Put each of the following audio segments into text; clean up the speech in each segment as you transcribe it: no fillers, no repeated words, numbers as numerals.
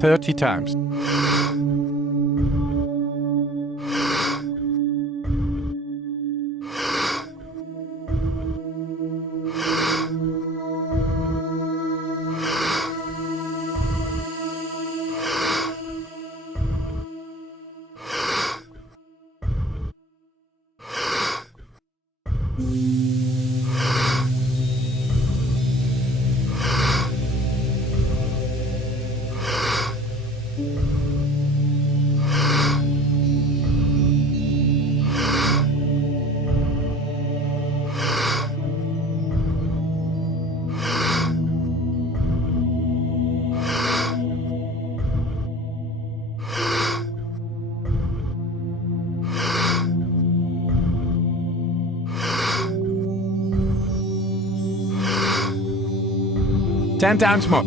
30 times. Ten times more.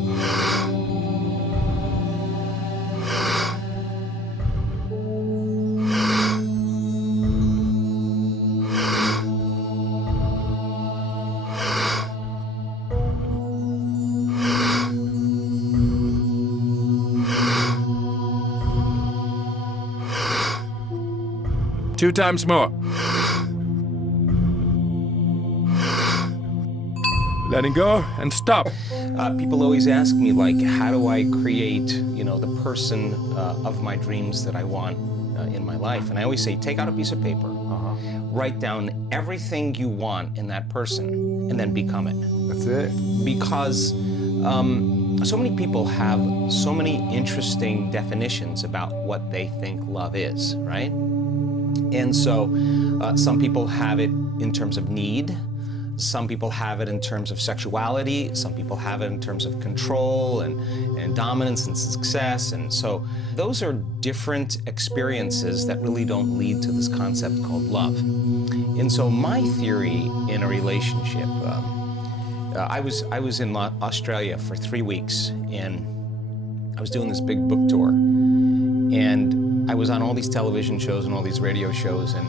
Two times more. Letting go and stop. People always ask me, like, how do I create, the person of my dreams that I want in my life? And I always say, take out a piece of paper, write down everything you want in that person, and then become it. That's it. Because so many people have so many interesting definitions about what they think love is, right? And so some people have it in terms of need. Some people have it in terms of sexuality. Some people have it in terms of control and dominance and success. And so those are different experiences that really don't lead to this concept called love. And so my theory in a relationship, I was in Australia for 3 weeks, and I was doing this big book tour. And I was on all these television shows and all these radio shows, and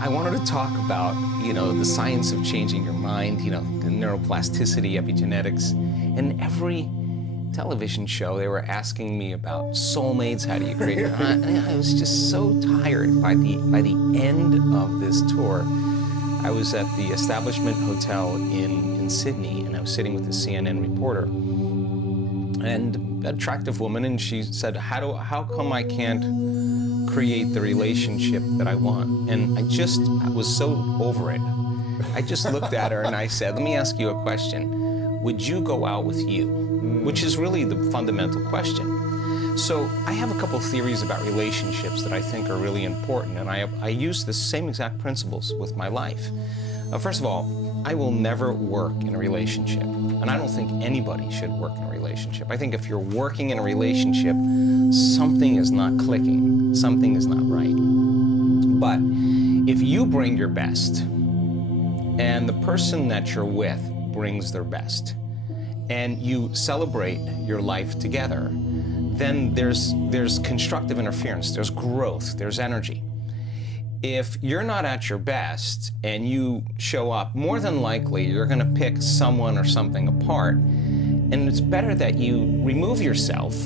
I wanted to talk about, the science of changing your mind, neuroplasticity, epigenetics. And every television show, they were asking me about soulmates, how do you create your... I was just so tired. By the end of this tour, I was at the Establishment Hotel in Sydney, and I was sitting with a CNN reporter, and an attractive woman, and she said, how come I can't create the relationship that I want? And I was so over it. I just looked at her and I said, let me ask you a question. Would you go out with you? Which is really the fundamental question. So I have a couple theories about relationships that I think are really important, and I use the same exact principles with my life. First of all, I will never work in a relationship, and I don't think anybody should work in a relationship. I think if you're working in a relationship, something is not clicking, something is not right. But if you bring your best, and the person that you're with brings their best, and you celebrate your life together, then there's constructive interference, there's growth, there's energy. If you're not at your best and you show up, more than likely you're going to pick someone or something apart, and it's better that you remove yourself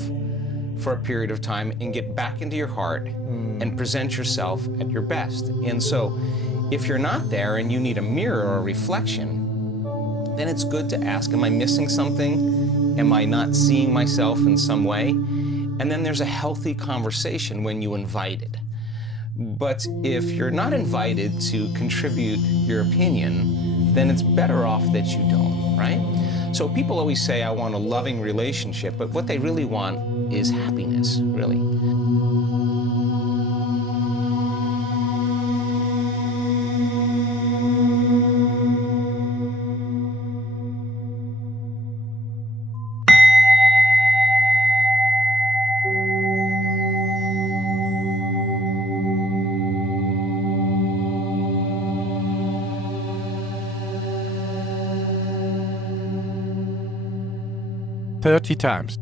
for a period of time and get back into your heart and present yourself at your best. And so if you're not there and you need a mirror or a reflection, then it's good to ask, am I missing something? Am I not seeing myself in some way? And then there's a healthy conversation when you invite it. But if you're not invited to contribute your opinion, then it's better off that you don't, right? So people always say, I want a loving relationship, but what they really want is happiness, really. Thirty times.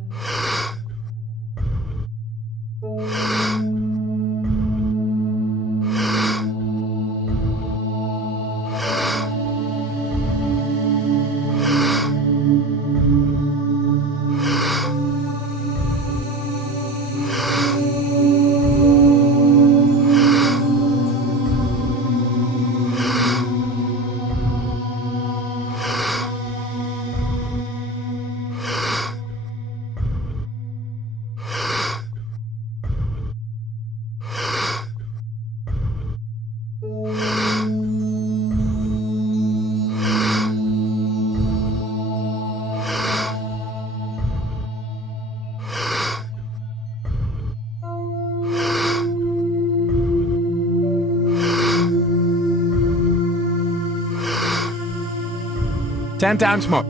Ten times more.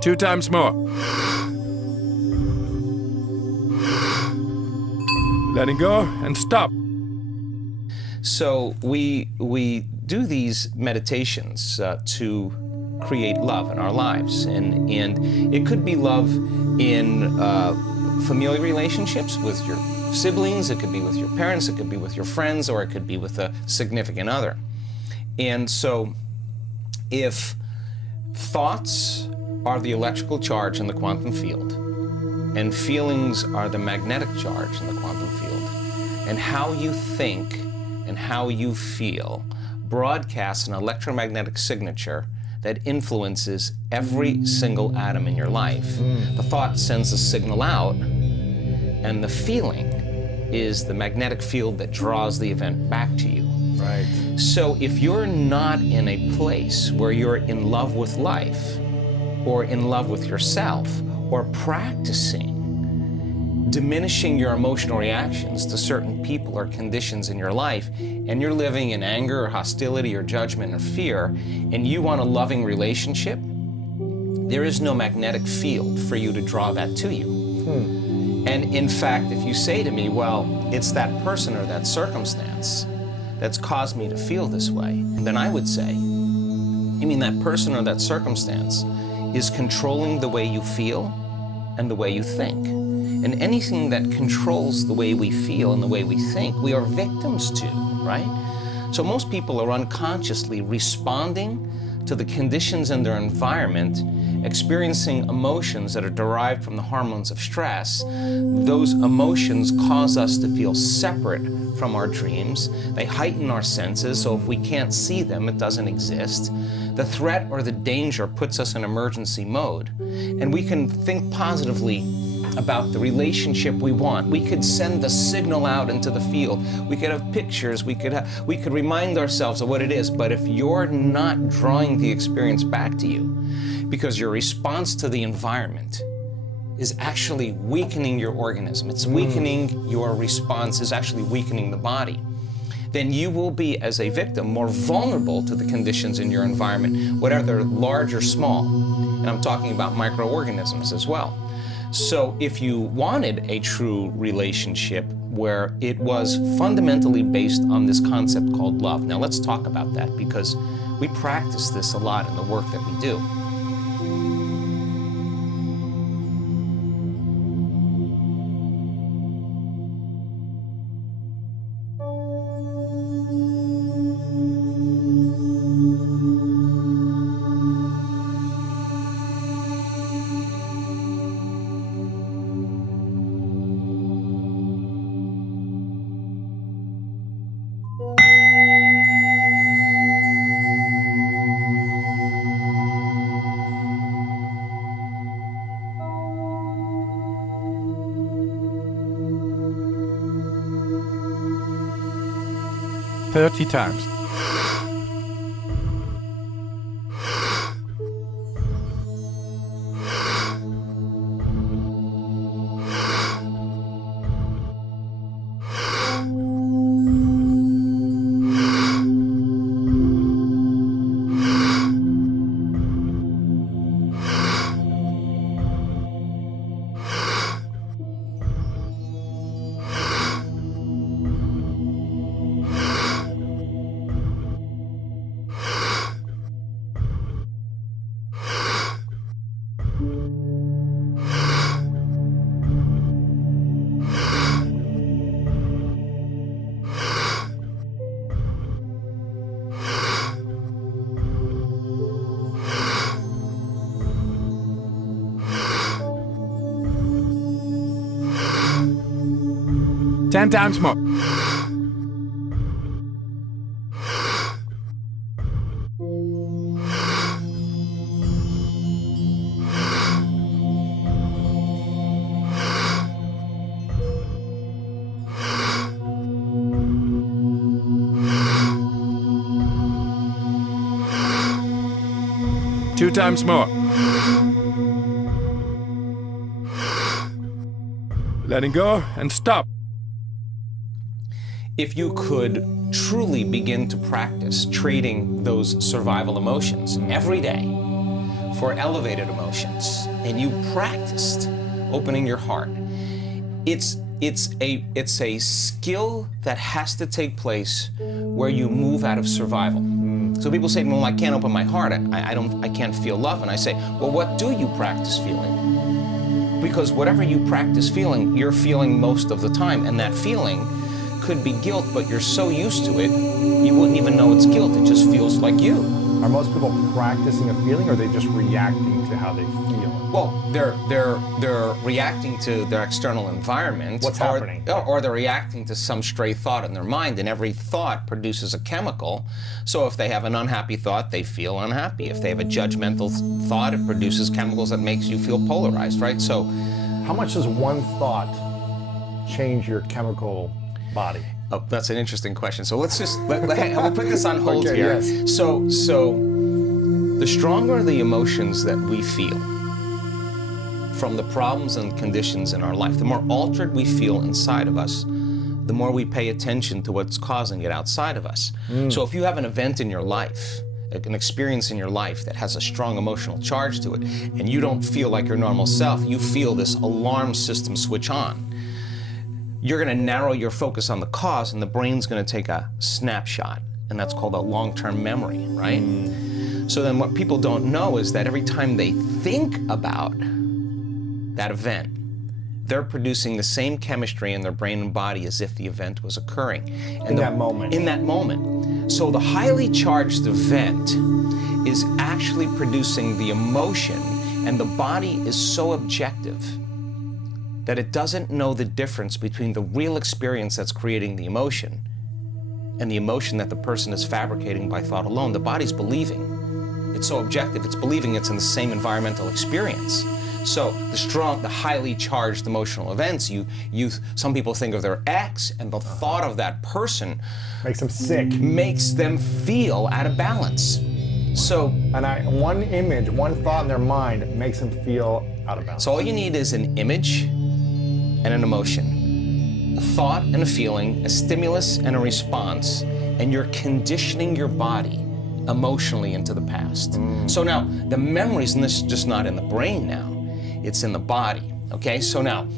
Two times more. Letting go and stop. So we do these meditations to create love in our lives, and it could be love in familial relationships with your siblings, it could be with your parents, it could be with your friends, or it could be with a significant other. And so if thoughts are the electrical charge in the quantum field, and feelings are the magnetic charge in the quantum field, and how you think and how you feel broadcasts an electromagnetic signature that influences every single atom in your life. The thought sends a signal out, and the feeling is the magnetic field that draws the event back to you. Right. So if you're not in a place where you're in love with life, or in love with yourself, or practicing diminishing your emotional reactions to certain people or conditions in your life, and you're living in anger or hostility or judgment or fear, and you want a loving relationship, there is no magnetic field for you to draw that to you. And in fact, if you say to me, well, it's that person or that circumstance that's caused me to feel this way, then I would say, you mean that person or that circumstance is controlling the way you feel and the way you think. And anything that controls the way we feel and the way we think, we are victims to, right? So most people are unconsciously responding to the conditions in their environment, experiencing emotions that are derived from the hormones of stress. Those emotions cause us to feel separate from our dreams. They heighten our senses, so if we can't see them, it doesn't exist. The threat or the danger puts us in emergency mode, and we can think positively about the relationship we want. We could send the signal out into the field. We could have pictures. We could remind ourselves of what it is. But if you're not drawing the experience back to you, because your response to the environment is actually weakening your organism, it's weakening your response, is actually weakening the body, then you will be, as a victim, more vulnerable to the conditions in your environment, whether they're large or small. And I'm talking about microorganisms as well. So if you wanted a true relationship where it was fundamentally based on this concept called love, now let's talk about that, because we practice this a lot in the work that we do. Thirty times. 10 times more. Two times more. Letting go and stop. If you could truly begin to practice trading those survival emotions every day for elevated emotions, and you practiced opening your heart, it's a skill that has to take place where you move out of survival. So people say, well, I can't open my heart. I can't feel love. And I say, well, what do you practice feeling? Because whatever you practice feeling, you're feeling most of the time. And that feeling could be guilt, but you're so used to it, you wouldn't even know it's guilt. It just feels like you. Are most people practicing a feeling, or are they just reacting to how they feel? Well, they're reacting to their external environment. What's happening? Or they're reacting to some stray thought in their mind, and every thought produces a chemical. So if they have an unhappy thought, they feel unhappy. If they have a judgmental thought, it produces chemicals that makes you feel polarized, right? So how much does one thought change your chemical body? Oh, that's an interesting question. So let's just, we'll put this on hold Okay, here. yes. So the stronger the emotions that we feel from the problems and conditions in our life, the more altered we feel inside of us, the more we pay attention to what's causing it outside of us. So if you have an event in your life, an experience in your life that has a strong emotional charge to it, and you don't feel like your normal self, you feel this alarm system switch on. You're going to narrow your focus on the cause, and the brain's going to take a snapshot, and that's called a long-term memory, right? So then what people don't know is that every time they think about that event, they're producing the same chemistry in their brain and body as if the event was occurring. And In that moment. In that moment. So the highly charged event is actually producing the emotion, and the body is so objective that it doesn't know the difference between the real experience that's creating the emotion and the emotion that the person is fabricating by thought alone. The body's believing. It's so objective, it's believing it's in the same environmental experience. So the highly charged emotional events, some people think of their ex, and the thought of that person Makes them sick. makes them feel out of balance. So, And one image, one thought in their mind makes them feel out of balance. so all you need is an image and an emotion, a thought and a feeling, a stimulus and a response, and you're conditioning your body emotionally into the past. So now, the memories, and this is just not in the brain now, it's in the body, okay? So now,